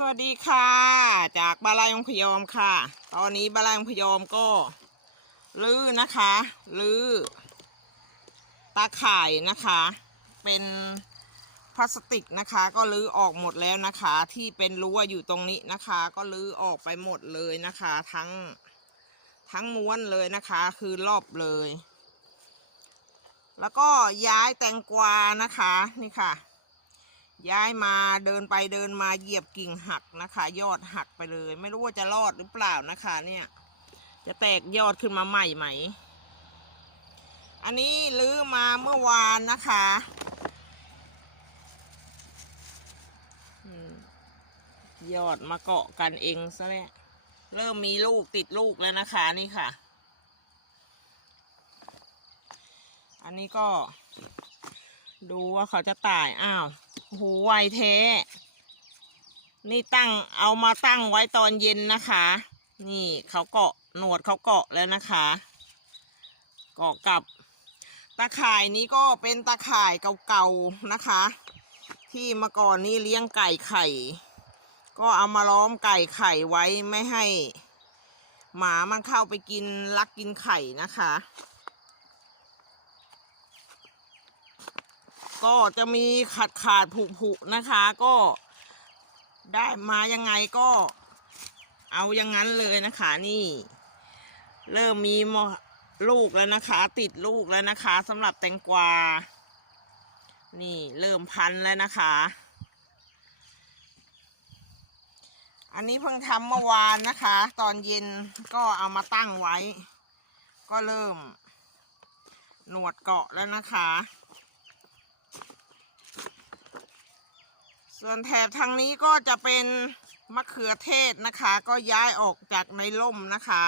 สวัสดีค่ะ จากบาลายองพยอมค่ะ ตอนนี้บาลายองพยอมก็ลื้อนะคะลื้อตาข่ายนะคะ เป็นพลาสติกนะคะ ก็ลื้อออกหมดแล้วนะคะ ที่เป็นรั้วอยู่ตรงนี้นะคะ ก็ลื้อออกไปหมดเลยนะคะ ทั้งทั้งม้วนเลยนะคะ คือรอบเลย แล้วก็ย้ายแตงกวานะคะนี่ค่ะ ย้ายมาเดินไปเดินมาเหยียบกิ่งหักนะคะ ยอดหักไปเลย ไม่รู้ว่าจะรอดหรือเปล่านะคะ เนี่ย จะแตกยอดขึ้นมาใหม่ไหม อันนี้ลื้อมาเมื่อวานนะคะยอดมาเกาะกันเองซะแล้วเริ่มมีลูกติดลูกแล้วนะคะนี่ค่ะ อันนี้ก็ ดูว่าเขาจะตาย อ้าว โอ้โหไวแท้ นี่ตั้งเอามาตั้งไว้ตอนเย็นนะคะ นี่เขาเกาะหนวดเขาเกาะแล้วนะคะเกาะกับตาข่ายนี้ก็เป็นตาข่ายเก่าๆนะคะ ที่มื่อก่อนนี้เลี้ยงไก่ไข่ ก็เอามาล้อมไก่ไข่ไว้ไม่ให้ หมามันเข้าไปกินลักกินไข่นะคะ ก็จะมีขาดขาดผุผุนะคะ ก็ได้มายังไงก็ เอาอย่างนั้นเลยนะคะนี่ เริ่มมีมลูกแล้วนะคะ ติดลูกแล้วนะคะสำหรับแตงกวา นี่เริ่มพันแล้วนะคะ อันนี้เพิ่งทำเมื่อวานนะคะ ตอนเย็นก็เอามาตั้งไว้ ก็เริ่ม หนวดเกาะแล้วนะคะ ส่วนแถบทางนี้ก็จะเป็นมะเขือเทศนะคะ ก็ย้ายออกจากในร่มนะคะ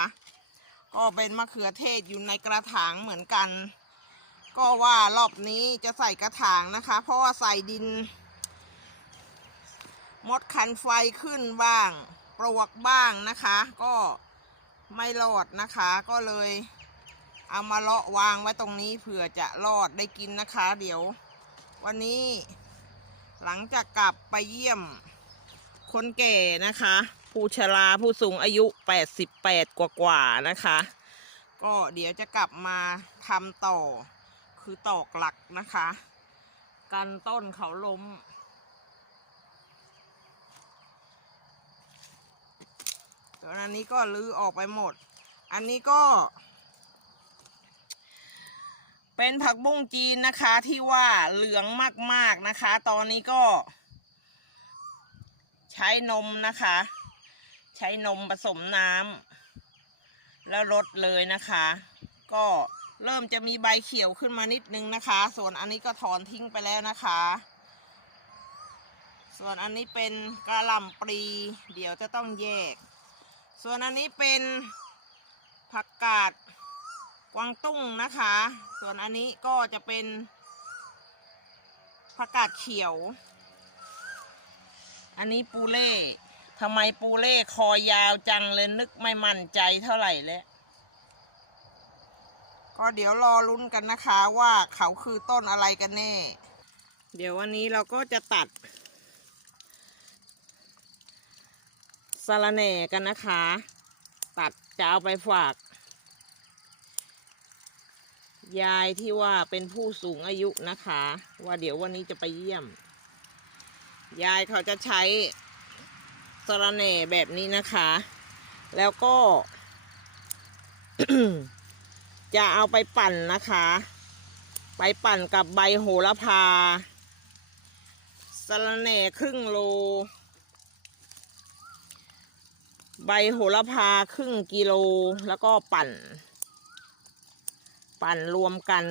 ก็เป็นมะเขือเทศอยู่ในกระถางเหมือนกัน ก็ว่ารอบนี้จะใส่กระถางนะคะ เพราะว่าใส่ดิน มดคันไฟขึ้นบ้างปลวกบ้างนะคะ ก็ไม่รอดนะคะ ก็เลยเอามาเลาะวางไว้ตรงนี้เผื่อจะรอดได้กินนะคะ เดี๋ยว วันนี้ หลังจากกลับไปเยี่ยมคนแก่นะคะ ผู้ชราผู้สูงอายุ 88 กว่ากว่าๆนะคะ ก็เดี๋ยวจะกลับมาทำต่อ คือตอกหลักนะคะ กันต้นเขาล้มตัวอันนี้ก็ลื้อออกไปหมด อันนี้ก็ เป็นผักบุ้งจีนนะคะที่ว่าเหลืองมากๆนะคะ ตอนนี้ก็ ใช้นมนะคะ ใช้นมผสมน้ำแล้วลดเลยนะคะ ก็เริ่มจะมีใบเขียวขึ้นมานิดนึงนะคะ ส่วนอันนี้ก็ถอนทิ้งไปแล้วนะคะ ส่วนอันนี้เป็นกระหล่ำปลี เดี๋ยวจะต้องแยก ส่วนอันนี้เป็นผักกาด กวางตุ้งนะคะ ส่วนอันนี้ก็จะเป็นผักกาดเขียว อันนี้ปูเล่ทำไมปูเล่คอยาวจังเลยนึกไม่มั่นใจเท่าไหร่แล้วก็เดี๋ยวรอลุ้นกันนะคะว่าเขาคือต้นอะไรกันแน่ เดี๋ยววันนี้เราก็จะตัดสะระแหน่กันนะคะ ตัดจะเอาไปฝาก ยายที่ว่าเป็นผู้สูงอายุนะคะ ว่าเดี๋ยววันนี้จะไปเยี่ยม ยายเขาจะใช้สะระแหน่แบบนี้นะคะ แล้วก็ จะเอาไปปั่นนะคะ ไปปั่นกับใบโหระพาสะระแหน่ครึ่งโล ใบโหระพาครึ่งกิโลแล้วก็ปั่น ปั่นรวมกัน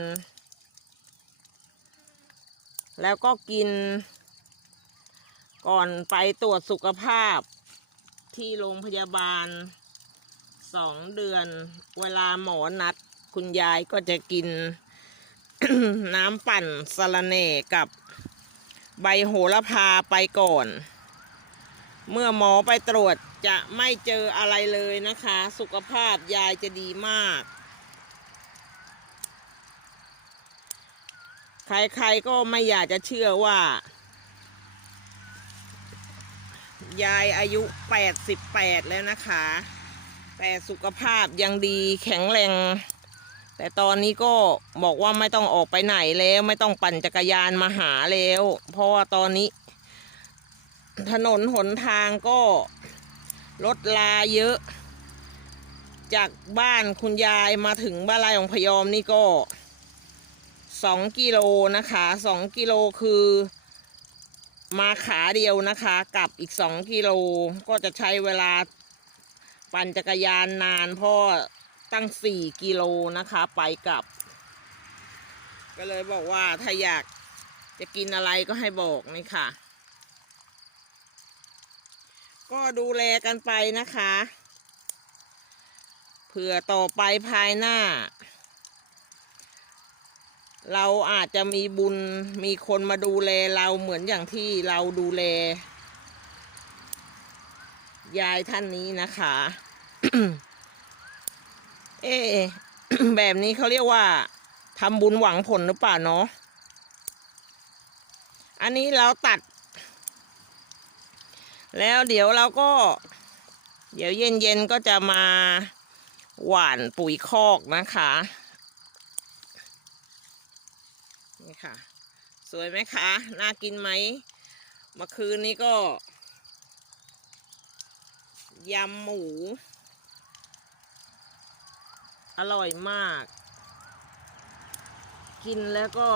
แล้วก็กิน ก่อนไปตรวจสุขภาพที่โรงพยาบาลสองเดือน เวลาหมอนัด คุณยายก็จะกินน้ำปั่นสะระแหน่กับใบโหระพาไปก่อน เมื่อหมอไปตรวจจะไม่เจออะไรเลยนะคะ สุขภาพยายจะดีมาก ใครๆก็ไม่อยากจะเชื่อว่า ยายอายุ88แล้วนะคะ แต่สุขภาพยังดีแข็งแรง แต่ตอนนี้ก็บอกว่าไม่ต้องออกไปไหนแล้วไม่ต้องปั่นจักรยานมาหาแล้ว เพราะว่าตอนนี้ ถนนหนทางก็รถลาเยอะ จากบ้านคุณยายมาถึงบ้านลายของพยอมนี่ก็ สองกิโลนะคะสองกิโลคือ มาขาเดียวนะคะกลับอีกสองกิโลก็จะใช้เวลาปั่นจักรยานนานพราะตั้งสี่กิโลนะคะไปกลับ ก็เลยบอกว่าถ้าอยากจะกินอะไรก็ให้บอกนี่ค่ะ ก็ดูแลกันไปนะคะ เผื่อต่อไปภายหน้า เราอาจจะมีบุญมีคนมาดูแลเราเหมือนอย่างที่เราดูแล ยายท่านนี้นะคะ เอ๊แบบนี้เขาเรียกว่าทำบุญหวังผลหรือเปล่าเนาะอันนี้เราตัด แล้วเดี๋ยวเราก็ เดี๋ยวเย็นๆก็จะมาหว่านปุ๋ยคอกนะคะ นี่ค่ะ สวยไหมคะ น่ากินไหมเมื่อคืนนี้ก็ยำหมู อร่อยมาก กินแล้วก็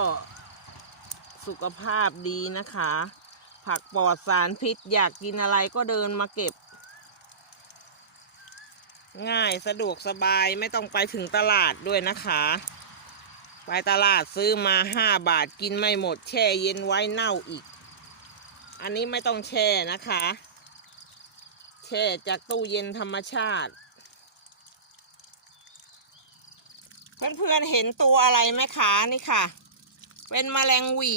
สุขภาพดีนะคะ ผักปลอดสารพิษอยากกินอะไรก็เดินมาเก็บ ง่ายสะดวกสบายไม่ต้องไปถึงตลาดด้วยนะคะ ไปตลาดซื้อมาห้าบาทกินไม่หมด แช่เย็นไว้เน่าอีก อันนี้ไม่ต้องแช่นะคะ แช่จากตู้เย็นธรรมชาติ เพื่อนๆเห็นตัวอะไรไหมคะนี่ค่ะ เป็นแมลงหวี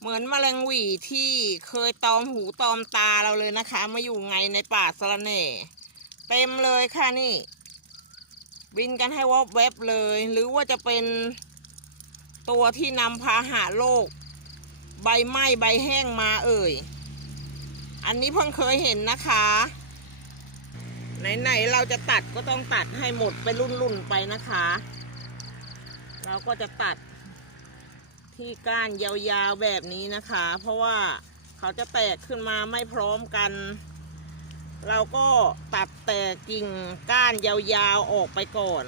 เหมือนแมลงหวีที่เคยตอมหูตอมตาเราเลยนะคะ มาอยู่ไงในป่าสะระแหน่ เต็มเลยค่ะนี่ บินกันให้วอบเว็บเลย หรือว่าจะเป็นตัวที่นำพาหะโรคใบไหม้ใบแห้งมาเอ่ย อันนี้เพิ่งเคยเห็นนะคะ ไหนๆเราจะตัดก็ต้องตัดให้หมดเป็นรุ่นๆไปนะคะ เราก็จะตัดที่ก้านยาวๆแบบนี้นะคะ เพราะว่าเขาจะแตกขึ้นมาไม่พร้อมกัน เราก็ตัดแต่กิ่งก้านยาวๆออกไปก่อน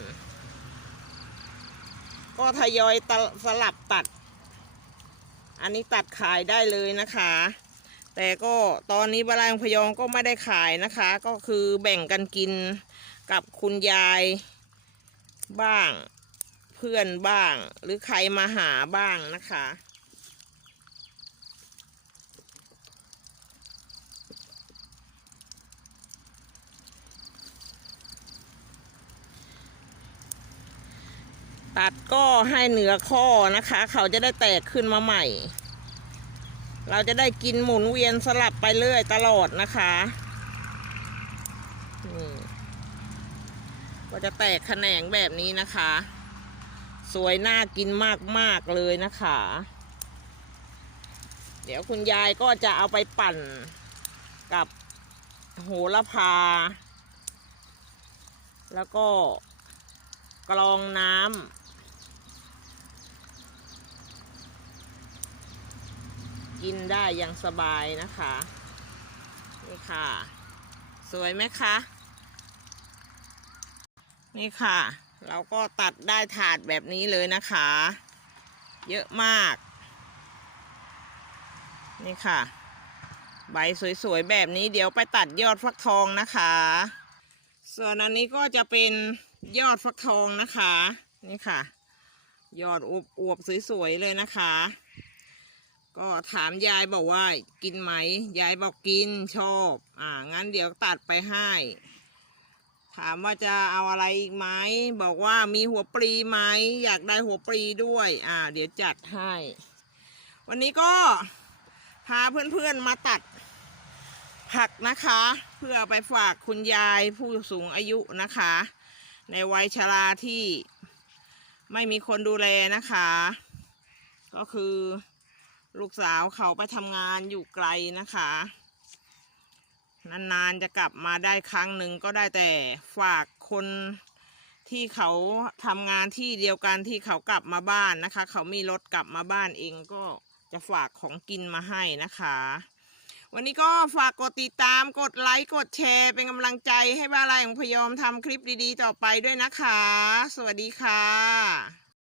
ก็ทยอยสลับตัด อันนี้ตัดขายได้เลยนะคะ แต่ก็ตอนนี้บาลายองพยองก็ไม่ได้ขายนะคะ ก็คือแบ่งกันกินกับคุณยายบ้าง เพื่อนบ้าง หรือใครมาหาบ้างนะคะ ตัดก็ให้เหนือข้อนะคะ เขาจะได้แตกขึ้นมาใหม่ เราจะได้กินหมุนเวียนสลับไปเรื่อยตลอดนะคะนี่ก็จะแตกแขนงแบบนี้นะคะ สวยน่ากินมากๆเลยนะคะ เดี๋ยวคุณยายก็จะเอาไปปั่นกับโหระพา แล้วก็กรองน้ำ กินได้อย่างสบายนะคะ นี่ค่ะ สวยไหมคะ นี่ค่ะ เราก็ตัดได้ถาดแบบนี้เลยนะคะ เยอะมาก นี่ค่ะ ใบสวยๆแบบนี้เดี๋ยวไปตัดยอดฟักทองนะคะ ส่วนอันนี้ก็จะเป็นยอดฟักทองนะคะ นี่ค่ะ ยอดอวบอวบๆสวยๆเลยนะคะ ก็ถามยายบอกว่า กินไหม ยายบอกกินชอบ อ่า งั้นเดี๋ยวตัดไปให้ ถามว่าจะเอาอะไรอีกไหม บอกว่ามีหัวปลีไหม อยากได้หัวปลีด้วย อ่า เดี๋ยวจัดให้ วันนี้ก็พาเพื่อนๆมาตัดผักนะคะ เพื่อไปฝากคุณยายผู้สูงอายุนะคะ ในวัยชราที่ไม่มีคนดูแลนะคะ ก็คือ ลูกสาวเขาไปทำงานอยู่ไกลนะคะ นานๆจะกลับมาได้ครั้งหนึ่งก็ได้แต่ฝากคนที่เขาทำงานที่เดียวกันที่เขากลับมาบ้านนะคะ เขามีรถกลับมาบ้านเองก็จะฝากของกินมาให้นะคะ วันนี้ก็ฝากกดติดตามกดไลค์กดแชร์เป็นกำลังใจให้บ้านไรของพยอมทำคลิปดีๆต่อไปด้วยนะคะ สวัสดีค่ะ